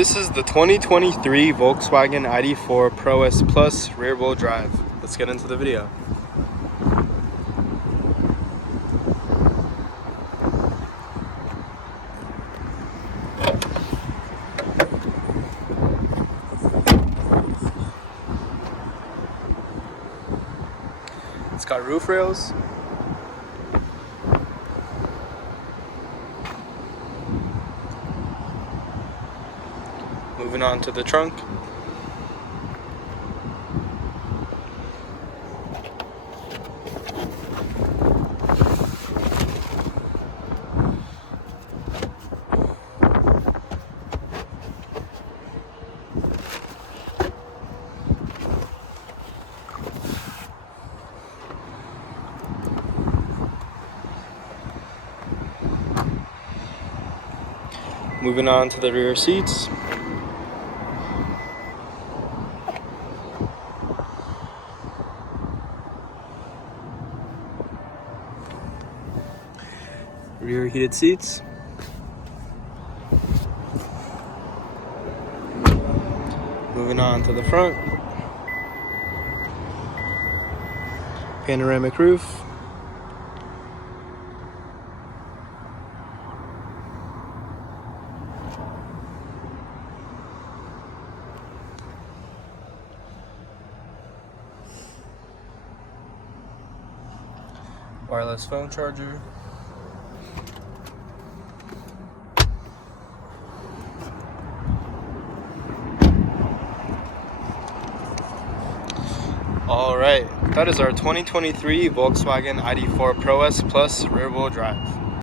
This is the 2023 Volkswagen ID.4 Pro S Plus rear-wheel drive. Let's get into the video. It's got roof rails. Moving on to the trunk. Moving on to the rear seats. Rear heated seats. Moving on to the front. Panoramic roof. Wireless phone charger. Alright, that is our 2023 Volkswagen ID.4 Pro S Plus rear-wheel drive.